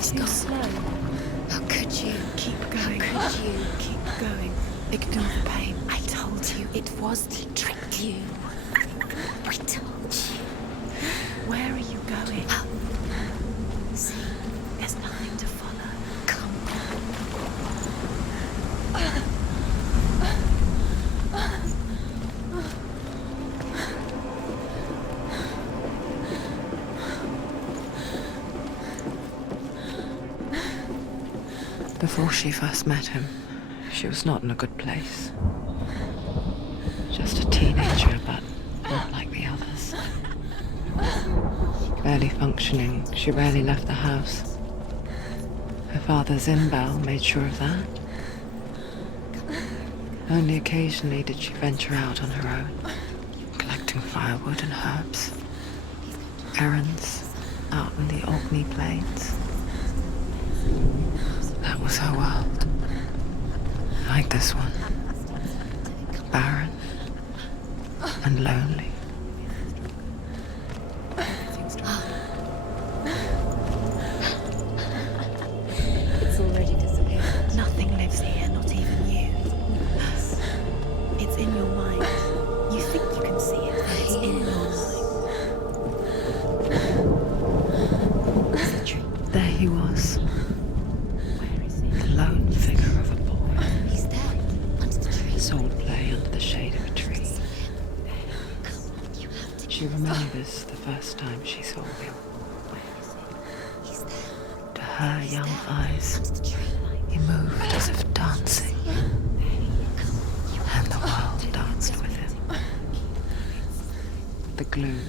It's too slow. How could you? Keep going. How could you? Keep going. Ignore the pain. I told you it was he tricked you. I told you. Where are you going? See, There's nothing to follow. come Before she first met him, she was not in a good place. Just a teenager, but not like the others. Barely functioning, she rarely left the house. Her father's in-bell made sure of that. Only occasionally did she venture out on her own, collecting firewood and herbs. Errands out in the Orkney Plains. That was her world. Like this one. Barren and lonely. It's already disappeared. Nothing lives here, not even you. It's in your mind. You think you can see it, but it's in your mind. Is it true? There he was, Where is it? the lone figure of a boy. He's there, under the tree. Swordplay under the shade of a tree. Come on, you have to. She remembers the first time she saw him. He's there, To her young eyes, under the tree. he moved as if dancing, and the world danced with him. The gloom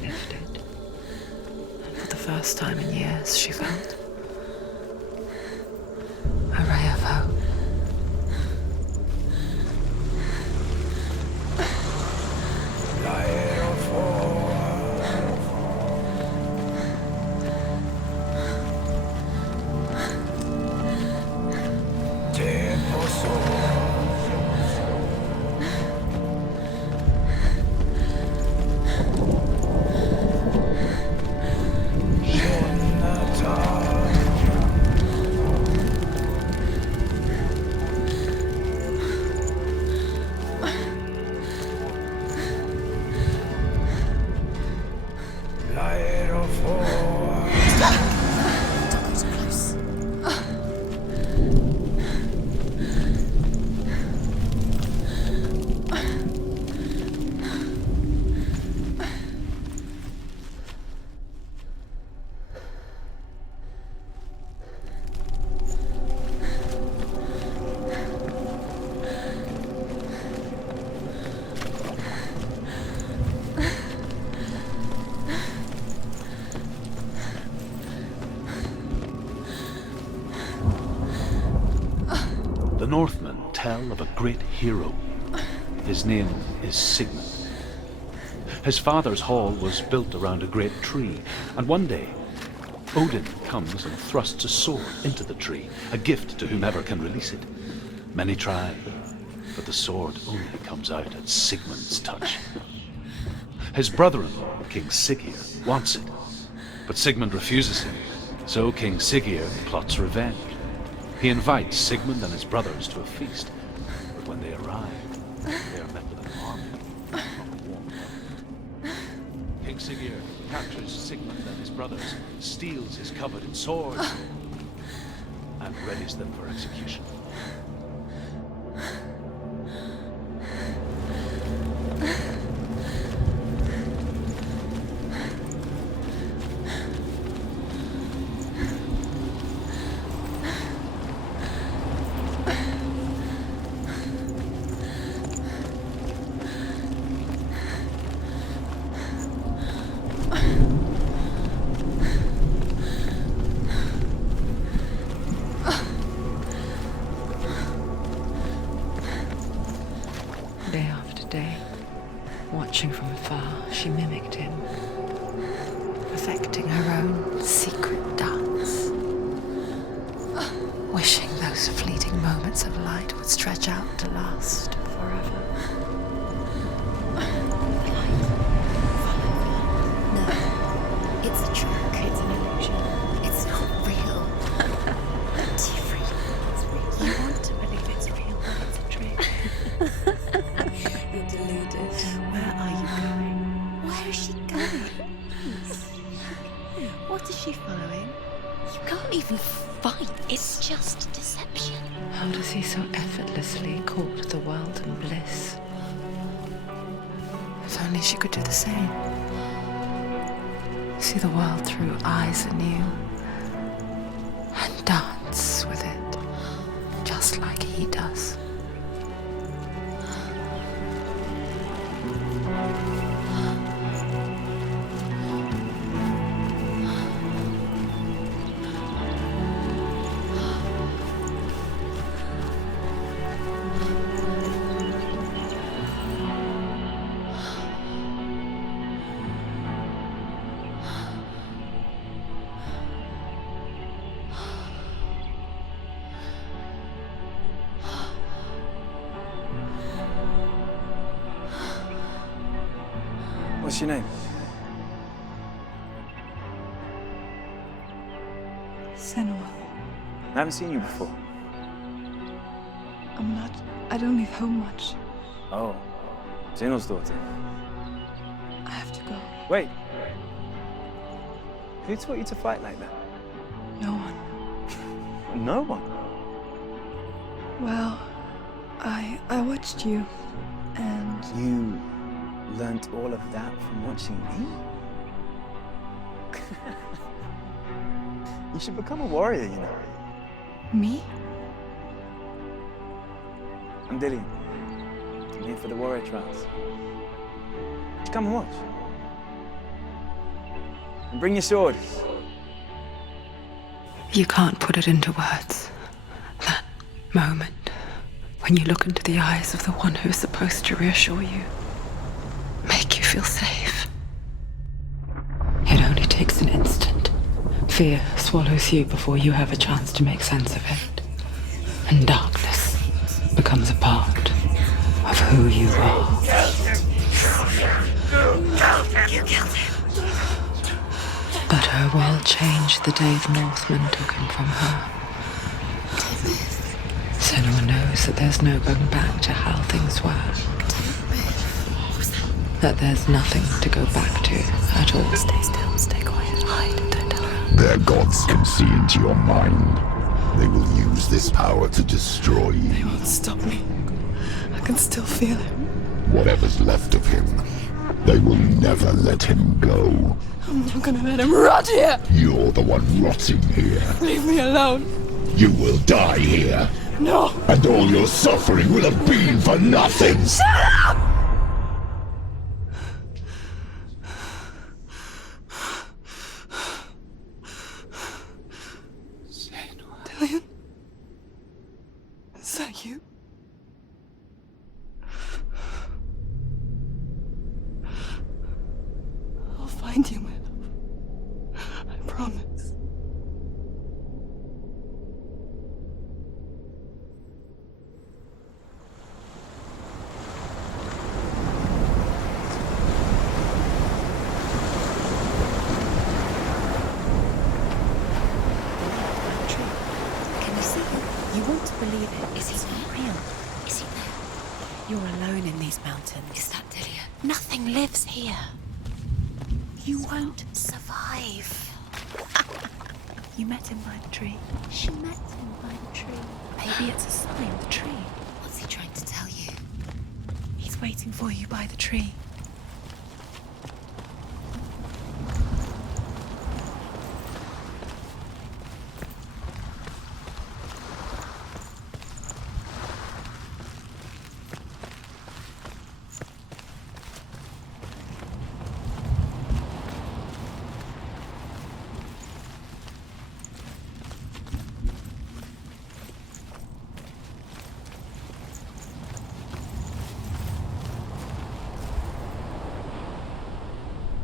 lifted, and for the first time in years she felt a ray of hope. Don't go too close. The Northmen tell of a great hero. His name is Sigmund. His father's hall was built around a great tree, and one day Odin comes and thrusts a sword into the tree, a gift to whomever can release it. Many try, but the sword only comes out at Sigmund's touch. His brother-in-law, King Siggeir, wants it, but Sigmund refuses him, so King Siggeir plots revenge. He invites Sigmund and his brothers to a feast, but when they arrive, they are met with an army of warm blood. King Siggeir captures Sigmund and his brothers, steals his coveted sword, and readies them for execution. Day after day, watching from afar, she mimicked him, perfecting her own secret dance, wishing those fleeting moments of light would stretch out to last forever. No, it's a trick. It's an illusion. It's not real. can't even fight. It's just deception. How does he so effortlessly court the world and bliss? If only she could do the same. See the world through eyes anew and dance with it, just like he does. What's your name? Senua. I haven't seen you before. I don't leave home much. Oh, Zeno's daughter. I have to go. Wait. Who taught you to fight like that? No one. No one. Well, I watched you, and You learnt all of that from watching me? You should become a warrior, you know. me? I'm Dillion. I'm here for the warrior trials. Just come and watch. And bring your sword. You can't put it into words. That moment when you look into the eyes of the one who's supposed to reassure you, make you feel safe. It only takes an instant. Fear swallows you before you have a chance to make sense of it. And darkness becomes a part of who you are. You killed him. But her world changed the day the Northmen took him from her. Senua knows that there's no going back to how things were. That there's nothing to go back to at all. Stay still, stay quiet, hide, don't tell her. Their gods can see into your mind. They will use this power to destroy They you. won't stop me. I can still feel him. Whatever's left of him, they will never let him go. I'm not gonna let him rot here. You're the one rotting here. Leave me alone. You will die here, No. and all your suffering will have been for nothing. Dillion? Is that you? I'll find you, my love. I promise. Can you see him? You want to believe it. Is he not there? real. Is he there? You're alone in these mountains. Is that Dillion? Nothing lives here. You won't survive. You met him by the tree. She met him by the tree. Maybe it's a sign, the tree. What's he trying to tell you? He's waiting for you by the tree.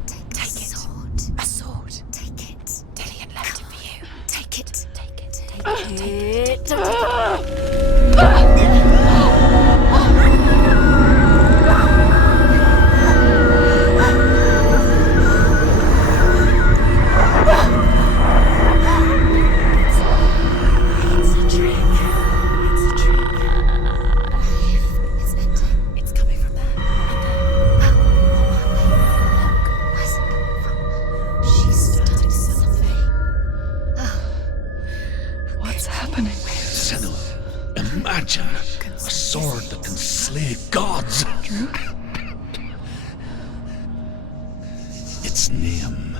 Take the sword. A sword. Take it. Dillion left it for you. Take it. Take it. Take it. It's a trick. It's a trick. It's ending. It's coming from there. Where's it come from? She's starting something. What's happening? Senua, imagine a sword that can slay gods. Its name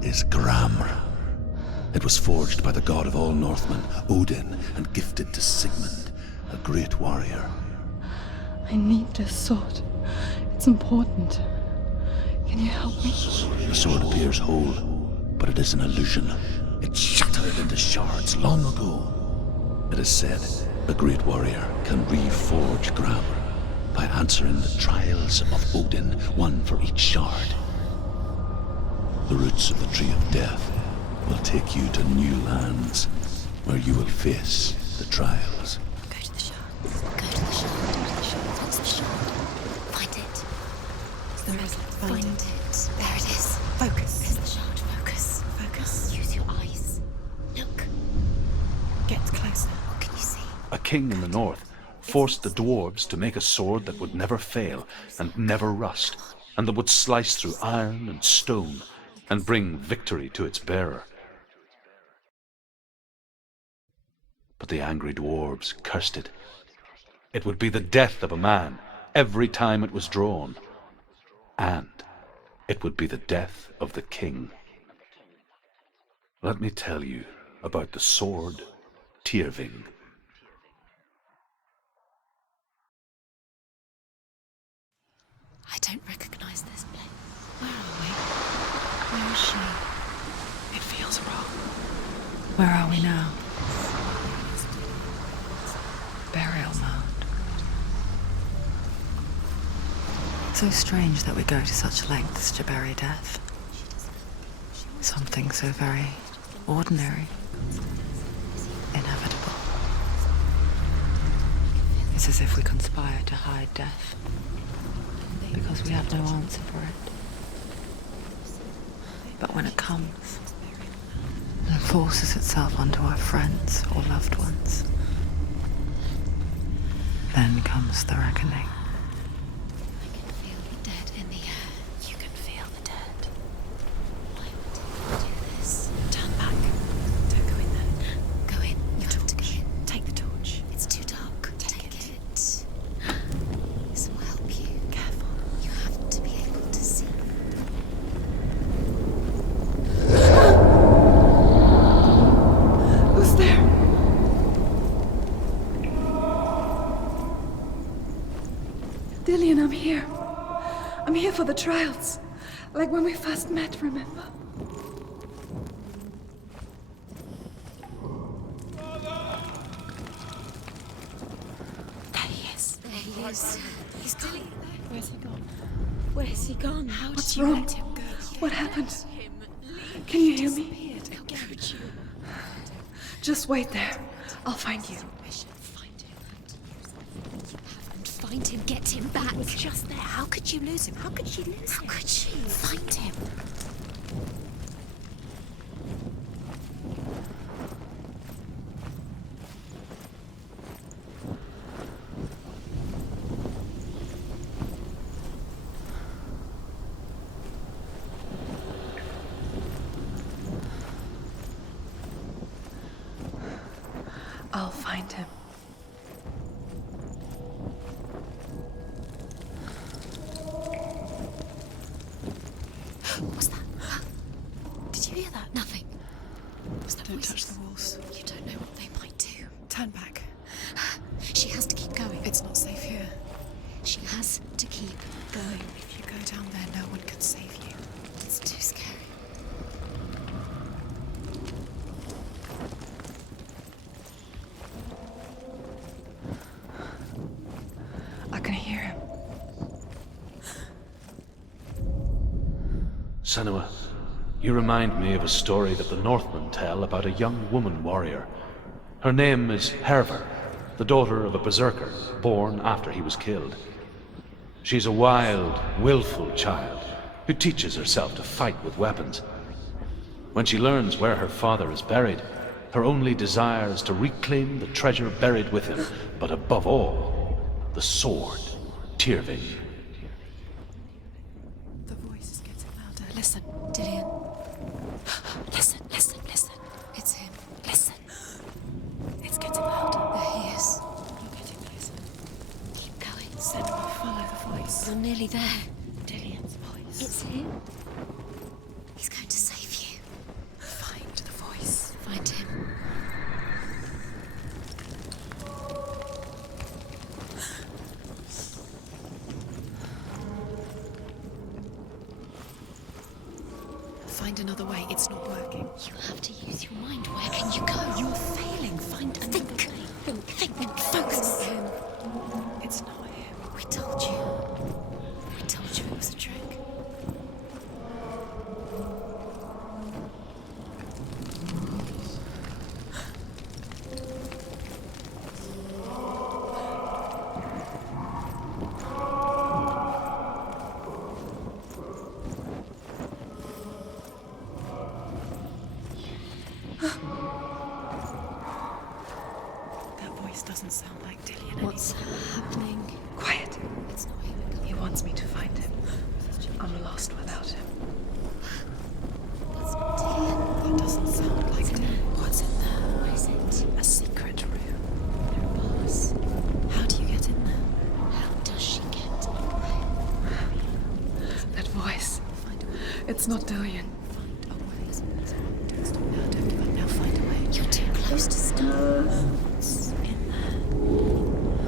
is Gramr. It was forged by the god of all Northmen, Odin, and gifted to Sigmund, a great warrior. I need this sword. It's important. Can you help me? The sword appears whole, but it is an illusion. It shattered into shards long ago. It is said a great warrior can reforge Gramr by answering the trials of Odin, one for each shard. The roots of the Tree of Death will take you to new lands, where you will face the trials. Go to the shard. Go to the shard. What's the shard? Find it. There is. Find it. There it is. Focus. There's the shard. Focus. Focus. Use your eyes. Look. Get closer. What can you see? A king in the north forced the dwarves to make a sword that would never fail and never rust, and that would slice through iron and stone and bring victory to its bearer. But the angry dwarves cursed it. It would be the death of a man every time it was drawn, and it would be the death of the king. Let me tell you about the sword Tyrving. I don't recognize this place. Where are we? Where is she? It feels wrong. Where are we now? Burial mound. So strange that we go to such lengths to bury death. Something so very ordinary, inevitable. It's as if we conspire to hide death, because we have no answer for it. But when it comes, and forces itself onto our friends or loved ones, then comes the reckoning. I can feel the dead in the air. You can feel the dead. Why would he do this? Turn back. Don't go in there. Go in. You have to go in. Take the torch. It's too dark. Take it. This will help you. Careful. You have to be able to see. Who's there? Dillion, I'm here. I'm here for the trials. Like when we first met, remember? There he is. There he is. He's gone. Where's he gone? Where's he gone? How did What's you wrong? let him go? What happened? Can you hear me? He'll catch you. Just wait there. I'll find you. Find him. And find him. Get him back. He was just there. How could you lose him? How could she lose How him? could she? Find him. I'll find him. What's that? Did you hear that? Nothing. Was that Don't voices? touch the walls. You don't know what they might do. Turn back. She has to keep going. It's not safe here. She has to keep going. If you go down there, no one can save you. It's too scary. I can hear him. Senua, you remind me of a story that the Northmen tell about a young woman warrior. Her name is Hervor, the daughter of a berserker born after he was killed. She's a wild, willful child who teaches herself to fight with weapons. When she learns where her father is buried, her only desire is to reclaim the treasure buried with him, but above all, the sword, Tyrving. The voice is getting louder. Listen. Dillion, Listen, listen, listen. it's him. Listen. really there. Dillion's voice. It's him. He's going to save you. Find the voice. Find him. Find another way. It's not working. You have to use your mind. Where can you go? You're failing. Find another Think. way. Think. Focus. It's not him. We told you. We told you it was a trick. That voice doesn't sound like Dillion What's happening? Quiet. It's not him. He wants me to find him. I'm lost without him. That's not Dillion. That doesn't sound like Dillion. What's in there? What is it? A secret room. There are bars. How do you get in there? How does she get? That voice. Find a way. It's not Dillion. Find a way. Don't stop now. Don't give up now. Find a way. You're too close to stop. What's in there?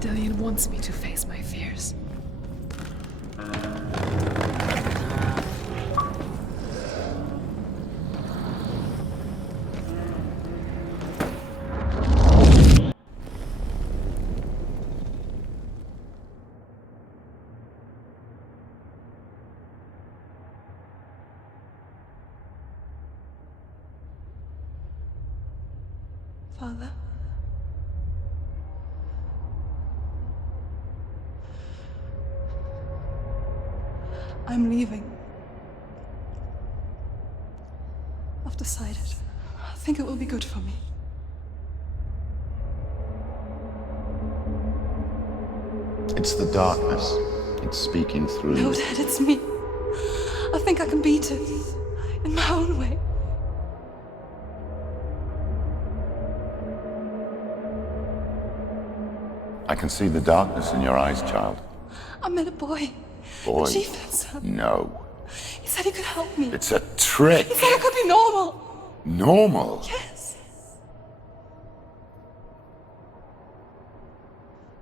Dillion wants me to face my fears. Father? I'm leaving. I've decided. I think it will be good for me. It's the darkness. It's speaking through No, you. Dad, it's me. I think I can beat it. In my own way. I can see the darkness in your eyes, child. I met a boy. Boy. The chieftain's son. No. He said he could help me. It's a trick. He said I could be normal. Normal. Yes.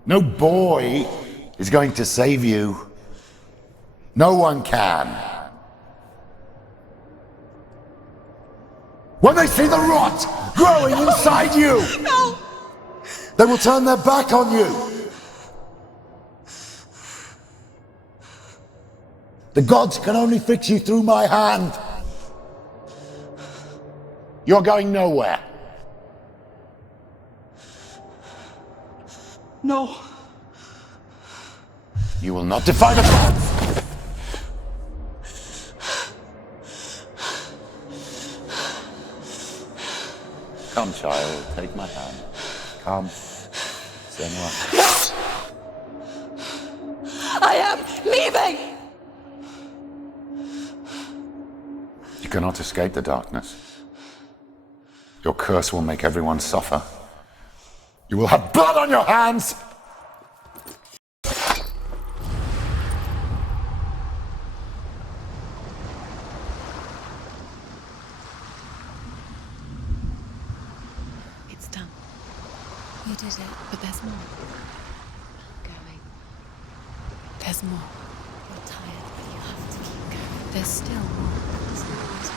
No boy is going to save you. No one can. When they see the rot growing inside you, No! they will turn their back on you. The gods can only fix you through my hand. You're going nowhere. No. You will not defy the gods. Come, child, take my hand. Come. Senua. I am leaving! You cannot escape the darkness. Your curse will make everyone suffer. You will have blood on your hands! It's done. You did it. But there's more. Going. There's more. You're tired, but you have to keep going. There's still more. There's always